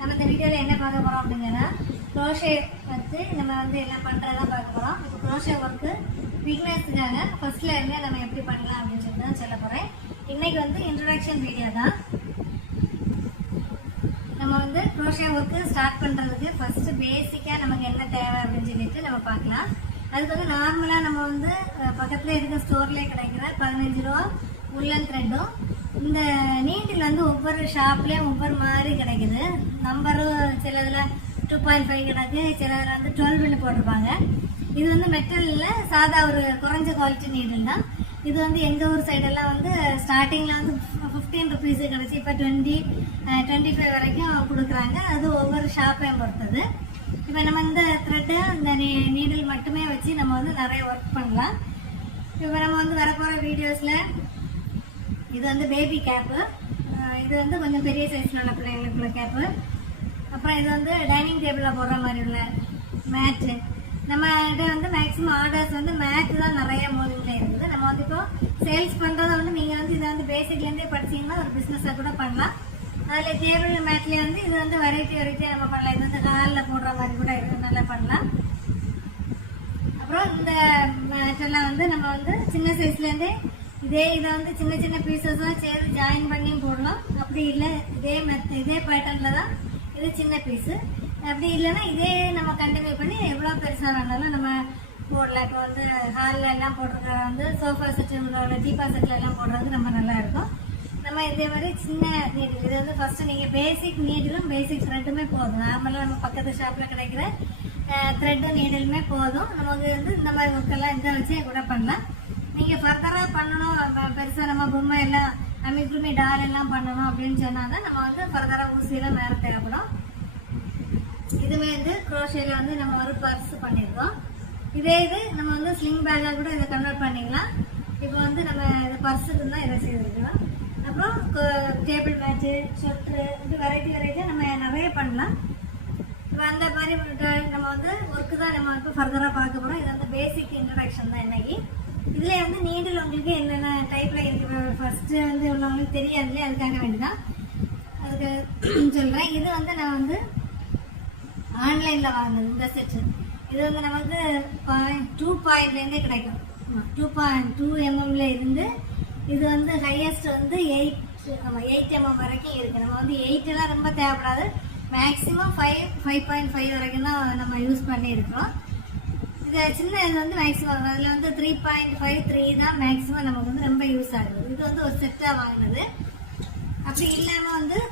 நம்ம இந்த வீடியோவில் என்ன பார்க்க போகிறோம் அப்படிங்கன்னா க்ரோஷே வச்சு நம்ம எல்லாம் பண்ணுறதான் பார்க்க போகிறோம். இப்போ க்ரோஷே ஒர்க்கு பிகினர்ஸுக்காக ஃபர்ஸ்ட்ல இருந்து நம்ம எப்படி பண்ணலாம் அப்படின்னு சொல்லி தான் சொல்ல போகிறேன். இன்னைக்கு இன்ட்ரோடக்ஷன் வீடியோ தான். நம்ம க்ரோஷே ஒர்க்கு ஸ்டார்ட் பண்ணுறதுக்கு ஃபர்ஸ்ட் பேசிக்காக நமக்கு என்ன தேவை அப்படின்னு சொல்லிட்டு நம்ம பார்க்கலாம். அதுக்கு நார்மலாக நம்ம பக்கத்தில் இருக்க ஸ்டோர்லேயே கிடைக்கிற 15 ரூபா உள்ளன் த்ரெட்டும் இந்த நீண்டில் ஒவ்வொரு ஷாப்லேயும் ஒவ்வொரு மாதிரி கிடைக்குது. நம்பரும் சிலதில் 2.5 கிடக்கு, சிலதில் 12 போட்டிருப்பாங்க. இது மெட்டலில் சாதா ஒரு குறைஞ்ச குவாலிட்டி நீடில் தான். இது எங்கள் ஊர் சைடெல்லாம் ஸ்டார்டிங்கில் 15 ருபீஸு கிடச்சி இப்போ 20-25 வரைக்கும் கொடுக்குறாங்க. அது ஒவ்வொரு ஷாப்பையும் பொறுத்தது. இப்போ நம்ம இந்த த்ரெட்டு இந்த நீடில் மட்டுமே வச்சு நம்ம நிறைய ஒர்க் பண்ணலாம். இப்போ நம்ம வரப்போகிற வீடியோஸில் இது பேபி கேப்பு, இது கொஞ்சம் பெரிய சைஸில் உள்ள பிள்ளைங்களுக்குள்ள கேப்பு. அப்புறம் இது டைனிங் டேபிளில் போடுற மாதிரி உள்ள மேட்டு. நம்மகிட்ட மேக்ஸிமம் ஆர்டர்ஸ் மேட்டு தான் நிறைய மூவிங்கில் இருக்குது. நம்ம இப்போ சேல்ஸ் பண்ணுறதை நீங்கள் இதை பேசிக்லேருந்தே படிச்சிங்கன்னா ஒரு பிஸ்னஸாக கூட பண்ணலாம். அதில் டேபிள் மேட்லேயே இது வெரைட்டியாக நம்ம பண்ணலாம். இது ஹாலில் போடுற மாதிரி கூட இருக்குது, நல்லா பண்ணலாம். அப்புறம் இந்த மேட்டெல்லாம் நம்ம சின்ன சைஸ்லேருந்தே இதை சின்ன சின்ன பீசஸாக சேர்த்து ஜாயின் பண்ணியும் போடலாம். அப்படி இல்லை இதே பேட்டர்னில் தான் இது சின்ன பீஸு. அப்படி இல்லைன்னா இதே நம்ம கண்டினியூ பண்ணி எவ்வளோ பெருசாக வேணாலும் நம்ம போடலாம். இப்போ ஹாலில் எல்லாம் போடுறது சோஃபா செட்டு உள்ள டீப்பா செட்டில் எல்லாம் போடுறது ரொம்ப நல்லா இருக்கும். நம்ம இதே மாதிரி சின்ன நீடில் இது ஃபர்ஸ்ட் நீங்கள் பேசிக் நீடிலும் பேசிக் த்ரெட்டுமே போதும். நார்மலாக நம்ம பக்கத்து ஷாப்பில் கிடைக்கிற த்ரெட்டு நீடிலுமே போதும். நமக்கு இந்த மாதிரி ஒர்க்கெல்லாம் இதை வச்சே கூட பண்ணலாம். நீங்கள் ஃபர்தராக பண்ணணும், பெருசாக நம்ம பொம்மை எல்லாம் அமிக்குமே டால் எல்லாம் பண்ணணும் அப்படின்னு சொன்னால் தான் நம்ம ஃபர்தராக ஊசியெல்லாம் வேறு தேவைப்படும். இதுவே க்ரோஷேல நம்ம ஒரு பர்ஸ் பண்ணியிருக்கோம். இதே இது நம்ம ஸ்லிங் பேக்காக கூட இதை கன்வெர்ட் பண்ணிக்கலாம். இப்போ நம்ம இந்த பர்ஸுக்கு தான் இதை செய்திருக்கலாம். அப்புறம் டேபிள் மேட்டு, சொட்ரு, இது வெரைட்டியாக நம்ம நிறைய பண்ணலாம். இப்போ அந்த மாதிரி நம்ம ஒர்க்கு தான் நம்ம இப்போ ஃபர்தராக பார்க்க போகிறோம். இது பேசிக் இன்ட்ரடக்ஷன் தான் இன்னைக்கு. இதில் நீடில் உங்களுக்கு என்னென்ன டைப்பில் இருக்குது ஃபஸ்ட்டு உள்ளவங்களுக்கு தெரியாது இல்லையா, அதுக்காக வேண்டிதான் அதுக்கு சொல்கிறேன். இது நான் ஆன்லைனில் வாங்கினது இந்த செட்டு. இது நமக்கு 2.2 கிடைக்கும். 2.2 mm இருந்து இது ஹையஸ்ட் 8 mm வரைக்கும் இருக்குது. நம்ம 8 எல்லாம் ரொம்ப தேவைப்படாது. மேக்ஸிமம் 5.5 வரைக்கும் தான் நம்ம யூஸ் பண்ணியிருக்கிறோம். இது சின்ன இது மேக்ஸிமம் அதில் 3.53 தான் மேக்ஸிமம் நமக்கு ரொம்ப யூஸ் ஆகுது. இது ஒரு செட்டாக வாங்கினது. அப்படி இல்லாமல்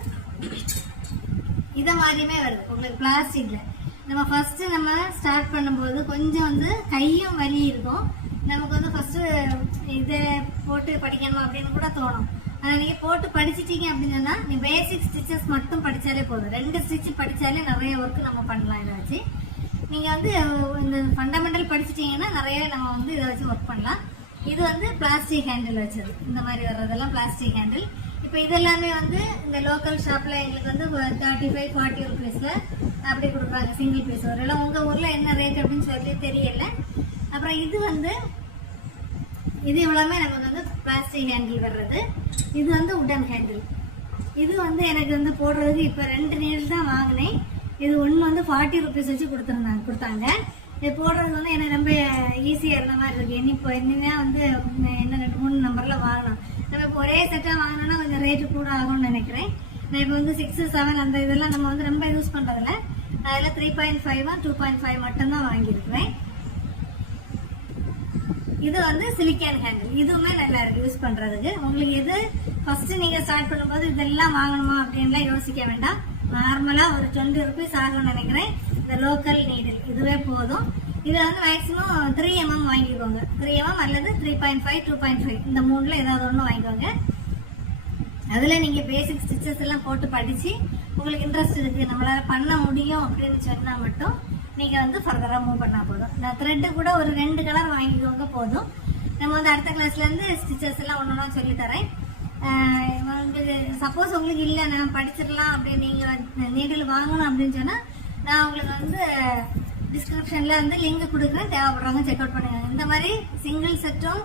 இதை மாதிரியுமே வருது உங்களுக்கு பிளாஸ்டிக்கில். நம்ம ஃபஸ்ட்டு நம்ம ஸ்டார்ட் பண்ணும்போது கொஞ்சம் கையும் வலி இருக்கும். நமக்கு ஃபஸ்ட்டு இதை போட்டு படிக்கணும் அப்படின்னு கூட தோணும். ஆனால் நீங்கள் போட்டு படிச்சிட்டீங்க அப்படின்னு சொன்னால் நீ பேசிக் ஸ்டிச்சஸ் மட்டும் படித்தாலே போதும். 2 ஸ்டிச் படித்தாலே நிறைய ஒர்க்கு நம்ம பண்ணலாம். இதை வச்சு நீங்கள் இந்த ஃபண்டமெண்டல் படிச்சிட்டிங்கன்னா நிறைய நம்ம இதை வச்சு ஒர்க் பண்ணலாம். இது பிளாஸ்டிக் ஹேண்டில் வச்சது. இந்த மாதிரி வர்றதெல்லாம் பிளாஸ்டிக் ஹேண்டில். இப்போ இதெல்லாமே இந்த லோக்கல் ஷாப்பில் எங்களுக்கு 35-40 ருபீஸில் அப்படி கொடுக்குறாங்க சிங்கிள் பீஸ். ஒரு உங்கள் ஊரில் என்ன ரேட் அப்படின்னு சொல்லி தெரியல. அப்புறம் இது இவ்வளோமே நமக்கு பிளாஸ்டிக் ஹேண்டில் வர்றது. இது உடன் ஹேண்டில். இது எனக்கு போடுறதுக்கு இப்போ 2 நீடில் தான் வாங்கினேன். இது ஒன்று 40 ருபீஸ் வச்சு கொடுத்தாங்க. இது போடுறது எனக்கு ரொம்ப ஈஸியாக இருந்த மாதிரி இருக்குது. இப்போ என்னன்னா என்ன 2-3 நம்பரில் வாங்கணும். நம்ம இப்போ ஒரே செட்டாக வாங்கினோன்னா கொஞ்சம் ரேட்டு கூட ஆகும்னு நினைக்கிறேன். நான் இப்போ 6-7 அந்த இதெல்லாம் நம்ம ரொம்ப யூஸ் பண்ணுறதில்ல. அதில் 3.5-2.5 மட்டும்தான் வாங்கியிருக்கிறேன். இது சிலிக்கான் ஹேண்டில். இதுவுமே நல்லா இருக்கு யூஸ் பண்ணுறதுக்கு. உங்களுக்கு எது ஃபஸ்ட்டு நீங்கள் ஸ்டார்ட் பண்ணும்போது இதெல்லாம் வாங்கணுமா அப்படின்லாம் யோசிக்க வேண்டாம். நார்மலாக ஒரு 20 ருபீஸ் ஆகும்னு நினைக்கிறேன். இந்த லோக்கல் நீடில் இதுவே போதும். இதை மேக்ஸிமம் 3 mm வாங்கிக்கோங்க. 3 mm அல்லது 3.5-2.5 இந்த 3ல் ஏதாவது ஒன்று வாங்கிக்கோங்க. அதில் நீங்கள் பேசிக் ஸ்டிச்சஸ் எல்லாம் போட்டு படித்து உங்களுக்கு இன்ட்ரெஸ்ட் இருக்குது, நம்மளால் பண்ண முடியும் அப்படின்னு சொன்னால் மட்டும் நீங்கள் ஃபர்தராக மூவ் பண்ணால் போதும். நான் த்ரெட்டு கூட ஒரு 2 கலர் வாங்கிக்கோங்க போதும். நம்ம அடுத்த கிளாஸ்லேருந்து ஸ்டிச்சஸ் எல்லாம் ஒன்று ஒன்றா சொல்லித்தரேன். உங்களுக்கு சப்போஸ் உங்களுக்கு இல்லை நான் படிச்சிடலாம் அப்படின்னு நீங்கள் நீடில் வாங்கணும் அப்படின்னு சொன்னால் நான் உங்களுக்கு டிஸ்கிரிப்ஷனில் லிங்க் கொடுக்குறேன். தேவைப்படுறவங்க செக் அவுட் பண்ணுங்க. இந்த மாதிரி சிங்கிள் செட்டும்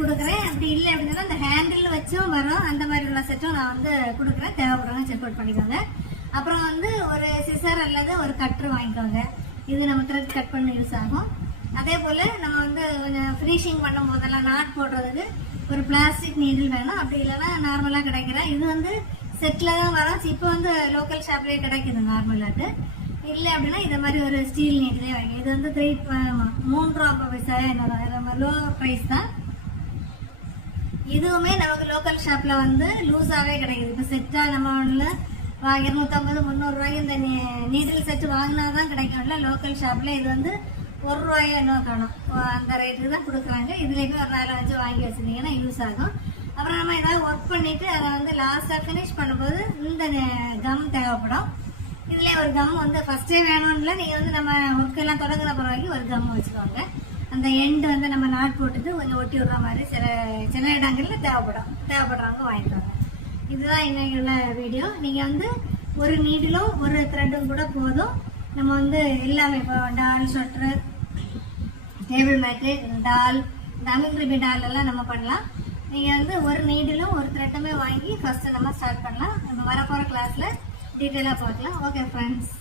கொடுக்குறேன். அப்படி இல்லை அப்படின்னா இந்த ஹேண்டில் வச்சும் வரும். அந்த மாதிரி உள்ள செட்டும் நான் கொடுக்குறேன். தேவைப்படுறவங்க செக் அவுட் பண்ணிக்கோங்க. அப்புறம் வந்து ஒரு சிசர் அல்லது ஒரு கட்டர் வாங்கிக்கோங்க. இது நம்ம த்ரெட் கட் பண்ண யூஸ் ஆகும். அதே போல் நம்ம வந்து கொஞ்சம் ஃபினிஷிங் பண்ணும் போதெல்லாம் நாட் போடுறதுக்கு ஒரு பிளாஸ்டிக் நீடில் வேணும். அப்படி இல்லைன்னா நார்மலாக கிடைக்கிற இது வந்து செட்டில் தான் வரும். இப்போ வந்து லோக்கல் ஷாப்லேயே கிடைக்குது நார்மலாட்டு. இல்லை அப்படின்னா இதை மாதிரி ஒரு ஸ்டீல் நீடிலே வாங்கி. இது வந்து 3 பைசா என்னோட லோ ப்ரைஸ் தான். இதுவுமே நமக்கு லோக்கல் ஷாப்பில் வந்து லூஸாகவே கிடைக்குது. இப்போ செட்டாக நம்ம ஒன்றில் 250-300 ரூபாய்க்கு இந்த நீடில் செட்டு வாங்கினா தான் கிடைக்கும்ல லோக்கல் ஷாப்பில். இது வந்து 1 ரூபாயோ இன்னும் காணும். அந்த ரேட்டுக்கு தான் கொடுக்குறாங்க. இதுலேயுமே ஒரு 4-5 வாங்கி வச்சுருந்தீங்கன்னா யூஸ் ஆகும். அப்புறம் நம்ம ஏதாவது ஒர்க் பண்ணிவிட்டு அதை வந்து லாஸ்ட்டாக ஃபினிஷ் பண்ணும்போது இந்த கம் தேவைப்படும். இதுலேயே ஒரு கம் வந்து ஃபஸ்ட்டே வேணும்ல, நீங்கள் வந்து நம்ம ஒர்க்கெல்லாம் தொடங்குற பிறகு ஒரு கம் வச்சுக்கோங்க. அந்த எண்டு வந்து நம்ம நாட் போட்டுட்டு கொஞ்சம் ஒட்டி விடுற மாதிரி சில இடங்களில் தேவைப்படுறவங்க வாங்கிக்கோங்க. இதுதான் இன்னைக்கு உள்ள வீடியோ. நீங்கள் வந்து ஒரு நீடிலும் ஒரு த்ரெட்டும் கூட போதும். நம்ம வந்து எல்லாமே இப்போ டால், ஸ்வெட்ரு, டேபிள் மேட்டு, டால், தமிழ் ரிபி டால் எல்லாம் நம்ம பண்ணலாம். நீங்கள் வந்து ஒரு நீடிலும் ஒரு த்ரெட்டுமே வாங்கி ஃபஸ்ட்டு நம்ம ஸ்டார்ட் பண்ணலாம். நம்ம வரப்போகிற கிளாஸில் டீட்டெயிலாக பார்க்கலாம். Okay friends.